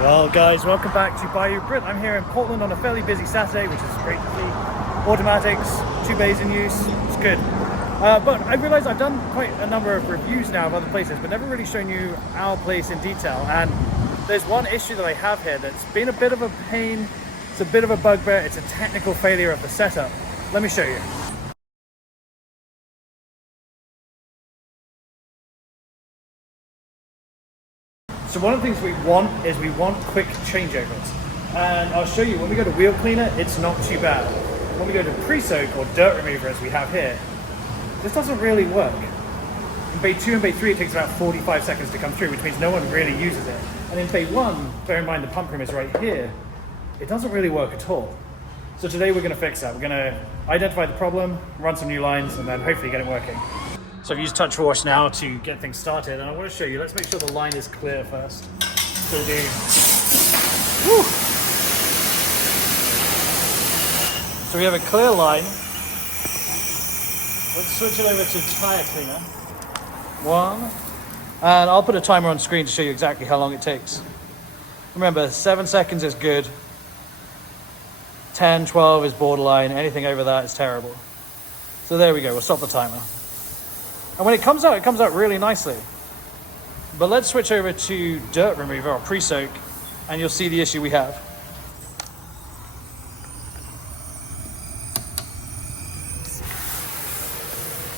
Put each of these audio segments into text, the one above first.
Well guys, welcome back to Bayou Brit. I'm here in Portland on a fairly busy Saturday, which is great to see. Automatics, 2 bays in use, it's good. But I realized I've done quite a number of reviews now of other places, but never really shown you our place in detail. And there's one issue that I have here that's been a bit of a pain. It's a bit of a bugbear. It's a technical failure of the setup. Let me show you. So one of the things we want is we want quick changeovers. And I'll show you, when we go to wheel cleaner, it's not too bad. When we go to presoak or dirt remover, as we have here, this doesn't really work. In bay 2 and bay 3, it takes about 45 seconds to come through, which means no one really uses it. And in bay 1, bear in mind the pump room is right here, it doesn't really work at all. So today we're going to fix that. We're going to identify the problem, run some new lines, and then hopefully get it working. So I've used touch wash now to get things started, and I want to show you. Let's make sure the line is clear first. So we do. Woo! So we have a clear line. Let's switch it over to tire cleaner. 1, and I'll put a timer on screen to show you exactly how long it takes. Remember, 7 seconds is good. 10, 12 is borderline. Anything over that is terrible. So there we go. We'll stop the timer. And when it comes out really nicely. But let's switch over to dirt remover or pre-soak, and you'll see the issue we have.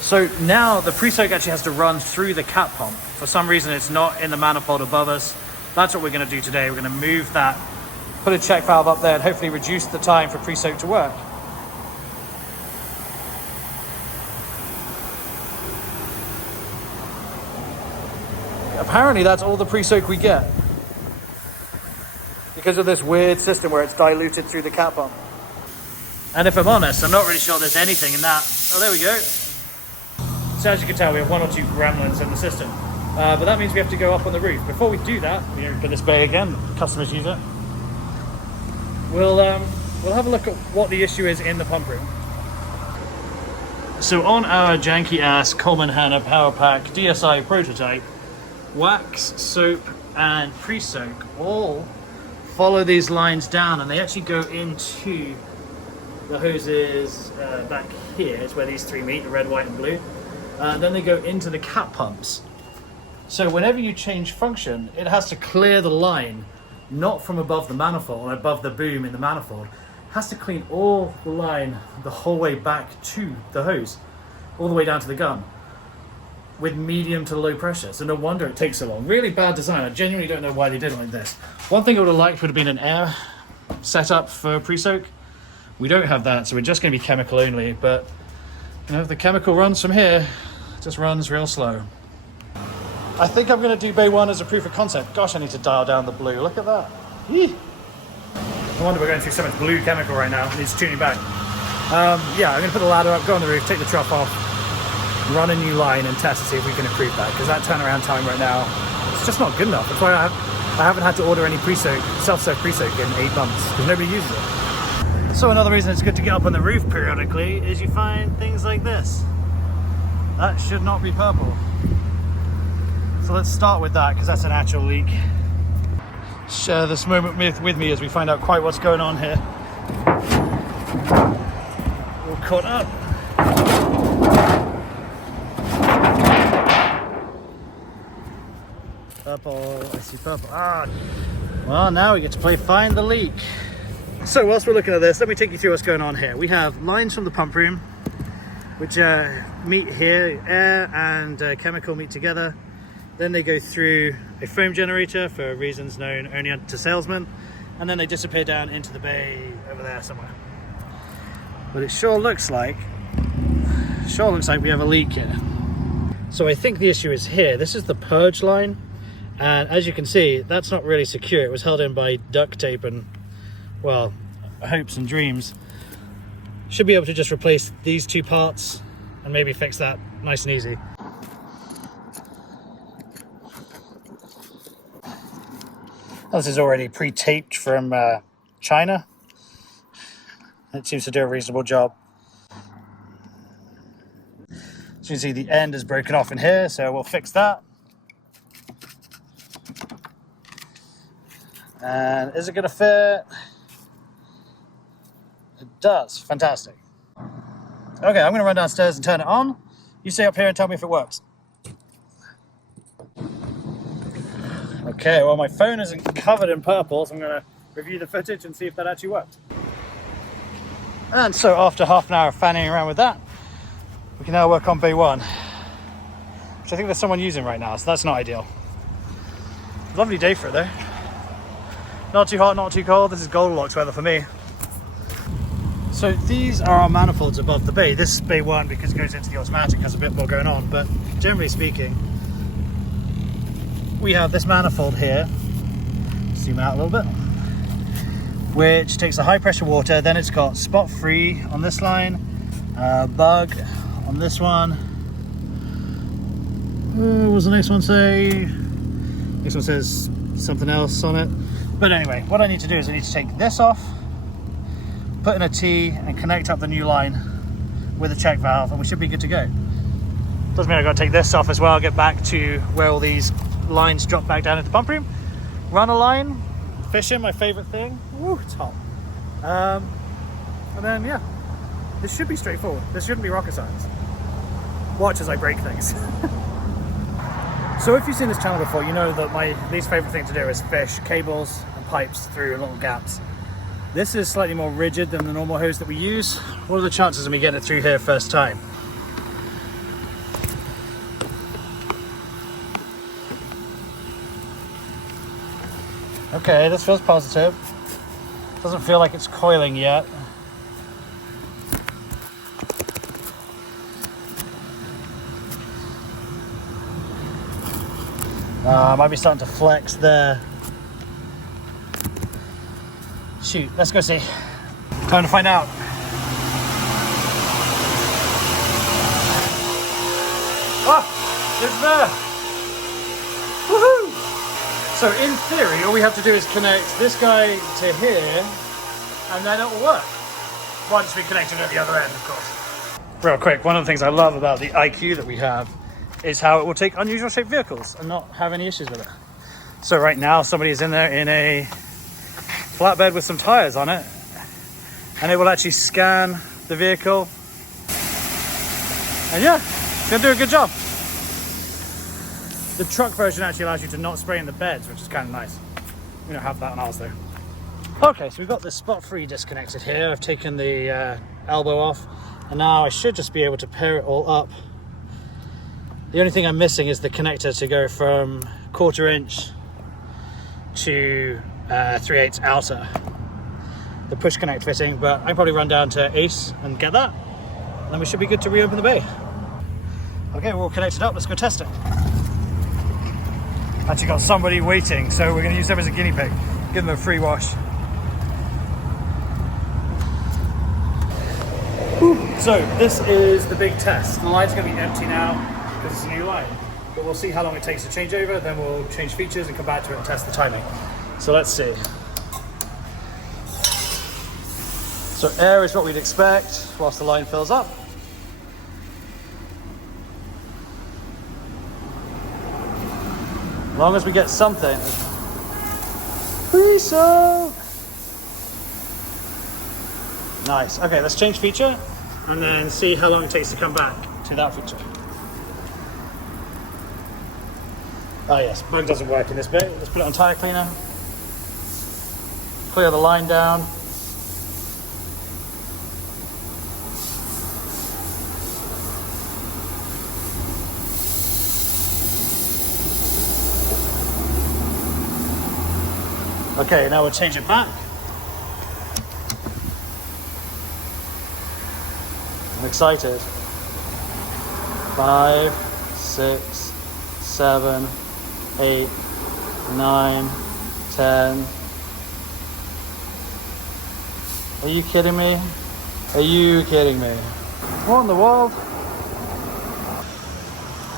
So now the pre-soak actually has to run through the cat pump. For some reason it's not in the manifold above us. That's what we're going to do today. We're going to move that, put a check valve up there, and hopefully reduce the time for pre-soak to work. Apparently that's all the pre-soak we get, because of this weird system where it's diluted through the cat pump. And if I'm honest, I'm not really sure there's anything in that. Oh, there we go. So as you can tell, we have 1 or 2 gremlins in the system. But that means we have to go up on the roof. Before we do that, we open this bay again, customers use it. We'll have a look at what the issue is in the pump room. So on our janky ass Coleman Hanna Power Pack DSI prototype, wax, soap, and pre-soak all follow these lines down, and they actually go into the hoses back here. It's where these 3 meet, the red, white, and blue. Then they go into the cat pumps. So whenever you change function, it has to clear the line, not from above the manifold or above the boom in the manifold. It has to clean all the line the whole way back to the hose, all the way down to the gun, with medium to low pressure. So no wonder it takes so long. Really bad design. I genuinely don't know why they did it like this. One thing I would have liked would have been an air setup for pre-soak. We don't have that, so we're just going to be chemical only. But you know, if the chemical runs from here, it just runs real slow. I think I'm going to do bay 1 as a proof of concept. Gosh, I need to dial down the blue. Look at that. Eee. No wonder we're going through so much blue chemical right now. It needs tuning back. Yeah, I'm going to put the ladder up, go on the roof, take the trough off, run a new line and test to see if we can improve that, because that turnaround time right now, it's just not good enough. That's why I haven't had to order any pre-soak, self-serve pre-soak in 8 months, because nobody uses it. So another reason it's good to get up on the roof periodically is you find things like this. That should not be purple. So let's start with that, because that's an actual leak. Share this moment with me as we find out quite what's going on here. All caught up. Purple, I see purple. Well, now we get to play find the leak. So whilst we're looking at this, let me take you through what's going on here. We have lines from the pump room, which meet here, air and chemical meet together. Then they go through a foam generator for reasons known only to salesmen, and then they disappear down into the bay over there somewhere. But it sure looks like we have a leak here. So I think the issue is here. This is the purge line. And as you can see, that's not really secure. It was held in by duct tape and, well, hopes and dreams. Should be able to just replace these 2 parts and maybe fix that nice and easy. This is already pre-taped from China. It seems to do a reasonable job. So you can see the end is broken off in here, so we'll fix that. And is it going to fit? It does. Fantastic. Okay, I'm going to run downstairs and turn it on. You stay up here and tell me if it works. Okay, well, my phone isn't covered in purple, so I'm going to review the footage and see if that actually worked. And so after half an hour of fanning around with that, we can now work on bay 1, which I think there's someone using right now, so that's not ideal. Lovely day for it though. Not too hot, not too cold. This is Goldilocks weather for me. So these are our manifolds above the bay. This is bay 1 because it goes into the automatic, has a bit more going on, but generally speaking, we have this manifold here, zoom out a little bit, which takes the high pressure water. Then it's got spot free on this line, bug on this one. What does the next one say? Next one says something else on it. But anyway, what I need to do is I need to take this off, put in a T and connect up the new line with a check valve, and we should be good to go. Doesn't mean I've got to take this off as well, get back to where all these lines drop back down into the pump room, run a line, fishing, my favorite thing. Woo, it's hot. And then yeah, this should be straightforward. This shouldn't be rocket science. Watch as I break things. So if you've seen this channel before, you know that my least favorite thing to do is fish cables and pipes through little gaps. This is slightly more rigid than the normal hose that we use. What are the chances of me getting it through here first time? Okay, this feels positive. Doesn't feel like it's coiling yet. Might be starting to flex there. Shoot, let's go see. Time to find out. Oh, it's there. Woohoo! So in theory, all we have to do is connect this guy to here, and then it will work. Once we connect it at the other end, of course. Real quick, one of the things I love about the IQ that we have is how it will take unusual shaped vehicles and not have any issues with it. So right now, somebody is in there in a flatbed with some tires on it, and it will actually scan the vehicle. And yeah, it's gonna do a good job. The truck version actually allows you to not spray in the beds, which is kind of nice. We don't have that on ours though. Okay, so we've got the spot free disconnected here. I've taken the elbow off, and now I should just be able to pair it all up. The only thing I'm missing is the connector to go from 1/4 inch to 3/8 outer. The push connect fitting, but I can probably run down to Ace and get that. And then we should be good to reopen the bay. Okay, we're all connected up, let's go test it. Actually got somebody waiting, so we're gonna use them as a guinea pig. Give them a free wash. So this is the big test. The line's gonna be empty now because it's a new line. But we'll see how long it takes to change over, then we'll change features and come back to it and test the timing. So let's see. So air is what we'd expect whilst the line fills up. As long as we get something. Presoak! Nice. Okay, let's change feature and then see how long it takes to come back to that feature. Oh yes, bug doesn't work in this bit. Let's put it on tire cleaner. Clear the line down. Okay, now we'll change it back. I'm excited. 5, 6, 7, 8, 9, 10. Are you kidding me? Are you kidding me? What in the world?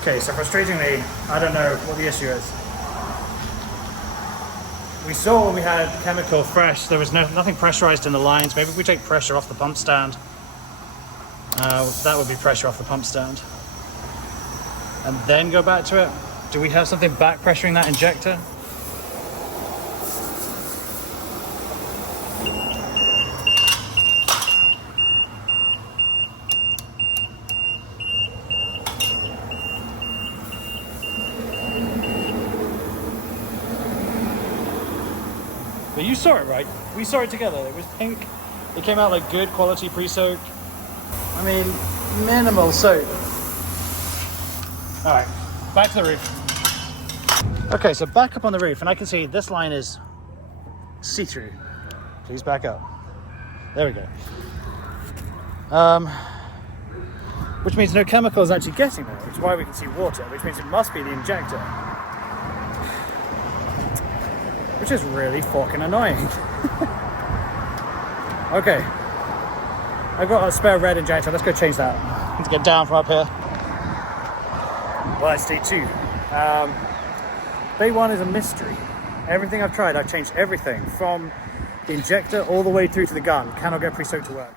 Okay, so frustratingly, I don't know what the issue is. We saw when we had chemical fresh, there was nothing pressurized in the lines. Maybe if we take pressure off the pump stand, that would be pressure off the pump stand. And then go back to it. Do we have something back pressuring that injector? But you saw it, right? We saw it together. It was pink. It came out like good quality pre-soak. I mean, minimal soap. All right, back to the roof. Okay, so back up on the roof, and I can see this line is see-through. Please back up. There we go. Which means no chemical is actually getting there, which is why we can see water, which means it must be the injector. Which is really fucking annoying. Okay. I've got a spare red injector, let's go change that. Let's get down from up here. Well, that's day 2. Day 1 is a mystery. Everything I've tried, I've changed everything from the injector all the way through to the gun. Cannot get pre-soak to work.